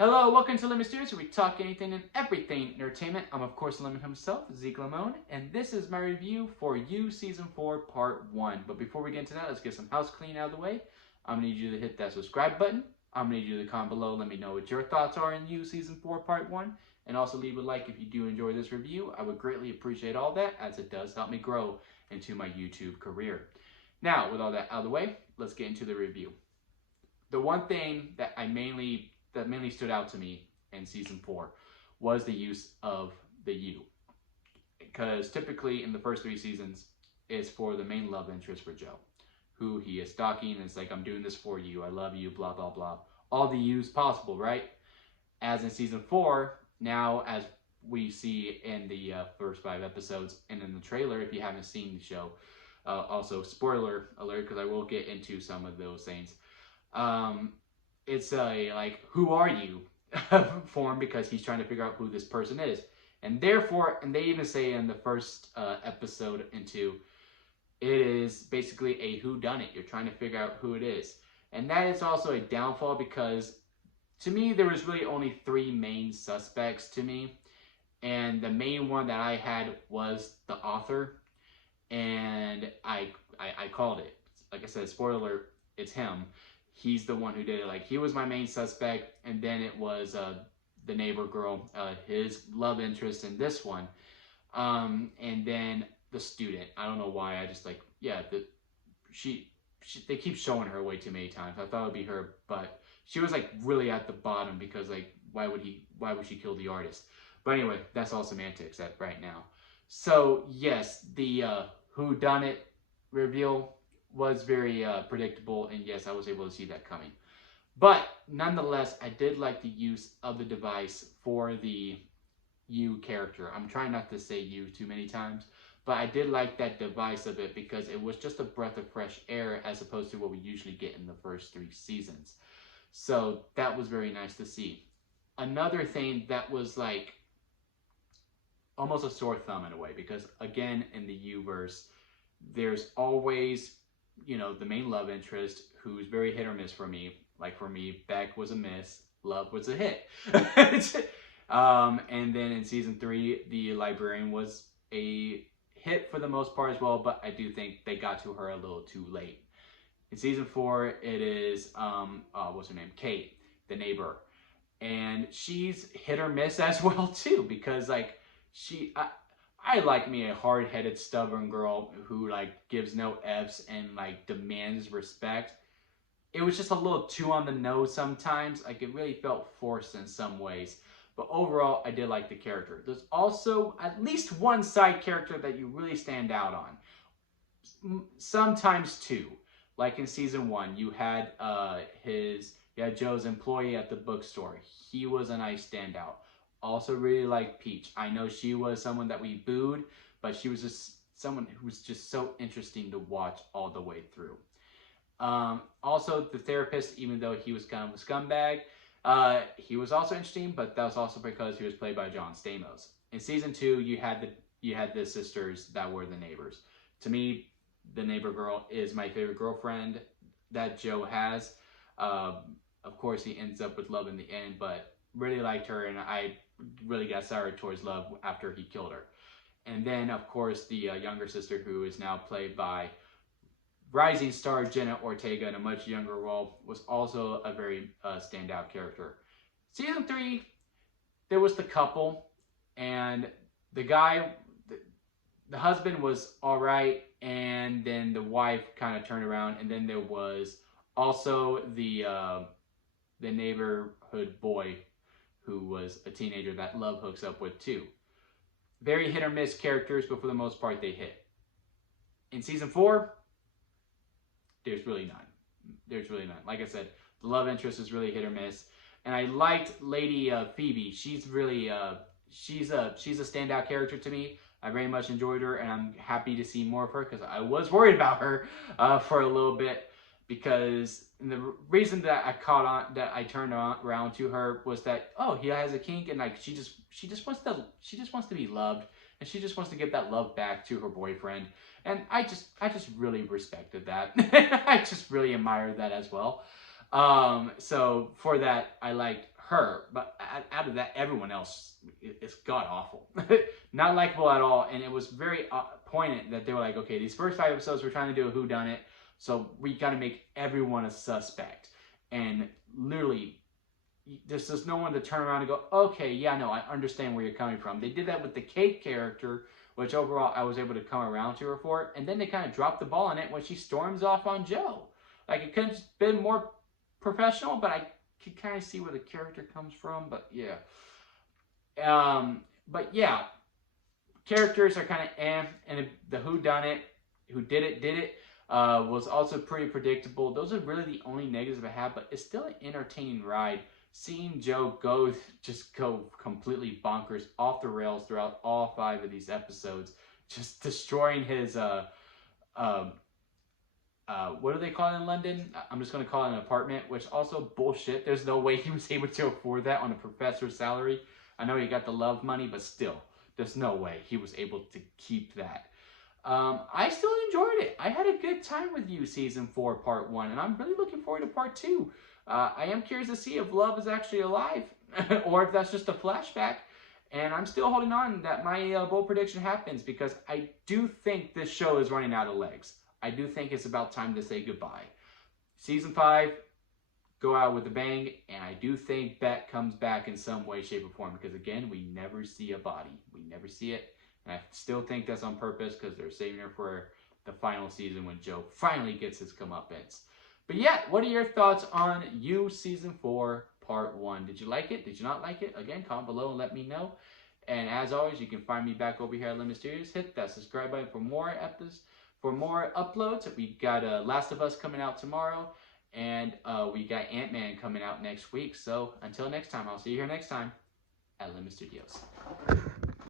Hello, welcome to Lemon Studios, where we talk anything and everything entertainment. I'm, of course, Lemon himself, Zeke Lemon, and this is my review for You Season 4, Part 1. But before we get into that, let's get some house cleaning out of the way. I'm going to need you to hit that subscribe button. I'm going to need you to comment below, let me know what your thoughts are in You Season 4, Part 1. And also leave a like if you do enjoy this review. I would greatly appreciate all that, as it does help me grow into my YouTube career. Now, with all that out of the way, let's get into the review. The one thing that mainly stood out to me in season 4 was the use of the you. Because typically in the first 3 seasons, it's for the main love interest for Joe, who he is stalking, and it's like, I'm doing this for you, I love you, blah, blah, blah. All the yous possible, right? As in season 4, now as we see in the first 5 episodes and in the trailer, if you haven't seen the show, also spoiler alert, because I will get into some of those things. It's a like, who are you form, because he's trying to figure out who this person is. And therefore, and they even say in the first episode into, it is basically a whodunit. You're trying to figure out who it is. And that is also a downfall, because to me, there was really only 3 main suspects to me. And the main one that I had was the author. And I called it. Like I said, spoiler alert, it's him. He's the one who did it. Like, he was my main suspect, and then it was the neighbor girl, his love interest in this one, and then the student. I don't know why. I just like, yeah, they keep showing her way too many times. I thought it would be her, but she was like really at the bottom, because like, why would she kill the artist? But anyway, that's all semantics right now. So yes, the whodunit reveal was very predictable, and yes, I was able to see that coming. But nonetheless, I did like the use of the device for the you character. I'm trying not to say you too many times, but I did like that device of it, because it was just a breath of fresh air as opposed to what we usually get in the first 3 seasons. So that was very nice to see. Another thing that was like almost a sore thumb in a way, because again, in the U-verse, there's always, you know, the main love interest who's very hit or miss for me. Like for me, Beck was a miss, Love was a hit. And then in season 3, the librarian was a hit for the most part as well, but I do think they got to her a little too late. In season 4, it is, what's her name? Kate, the neighbor. And she's hit or miss as well too, because like, I like me a hard-headed, stubborn girl who like gives no F's and like demands respect. It was just a little too on the nose sometimes. Like, it really felt forced in some ways. But overall, I did like the character. There's also at least one side character that you really stand out on. Sometimes 2. Like in season 1, you had Joe's employee at the bookstore. He was a nice standout. Also really like Peach. I know she was someone that we booed, but she was just someone who was just so interesting to watch all the way through. Also, the therapist, even though he was kind of a scumbag, he was also interesting, but that was also because he was played by John Stamos. In season 2, you had the sisters that were the neighbors. To me, the neighbor girl is my favorite girlfriend that Joe has. Of course, he ends up with Love in the end, but really liked her, and I really got sour towards Love after he killed her. And then, of course, the younger sister, who is now played by rising star Jenna Ortega in a much younger role, was also a very standout character. Season 3, there was the couple, and the guy, the husband was all right, and then the wife kind of turned around, and then there was also the neighborhood boy, who was a teenager that Love hooks up with too. Very hit or miss characters, but for the most part, they hit. In season 4, there's really none. There's really none. Like I said, the love interest is really hit or miss. And I liked Lady Phoebe. She's really, she's a standout character to me. I very much enjoyed her, and I'm happy to see more of her, because I was worried about her for a little bit. Because the reason that I turned around to her was that, oh, he has a kink, and like she just wants to be loved, and she just wants to give that love back to her boyfriend, and I just really respected that. I just really admired that as well. So for that, I liked her, but out of that, everyone else is god awful, not likable at all. And it was very poignant that they were like, okay, these first 5 episodes we're trying to do a whodunit, so we got to make everyone a suspect. And literally, there's just no one to turn around and go, okay, yeah, no, I understand where you're coming from. They did that with the Kate character, which overall I was able to come around to her for, and then they kind of dropped the ball on it when she storms off on Joe. Like, it could have been more professional, but I can kind of see where the character comes from. But yeah, characters are kind of and the whodunit, who did it, was also pretty predictable. Those are really the only negatives I have, but it's still an entertaining ride. Seeing Joe just go completely bonkers, off the rails throughout all 5 of these episodes, just destroying his what do they call it in London? I'm just going to call it an apartment, which also bullshit. There's no way he was able to afford that on a professor's salary. I know he got the love money, but still, there's no way he was able to keep that. I still enjoyed it. I had a good time with you, Season 4, Part 1, and I'm really looking forward to Part 2. I am curious to see if Love is actually alive, or if that's just a flashback. And I'm still holding on that my bold prediction happens, because I do think this show is running out of legs. I do think it's about time to say goodbye. Season 5, go out with a bang, and I do think Bette comes back in some way, shape, or form, because again, we never see a body. We never see it, and I still think that's on purpose, because they're saving her for the final season when Joe finally gets his comeuppance. But yeah, what are your thoughts on You Season 4, Part 1? Did you like it? Did you not like it? Again, comment below and let me know. And as always, you can find me back over here at Lemon Studios. Hit that subscribe button for more episodes, for more uploads. We got Last of Us coming out tomorrow, and we got Ant-Man coming out next week. So until next time, I'll see you here next time at Lemon Studios.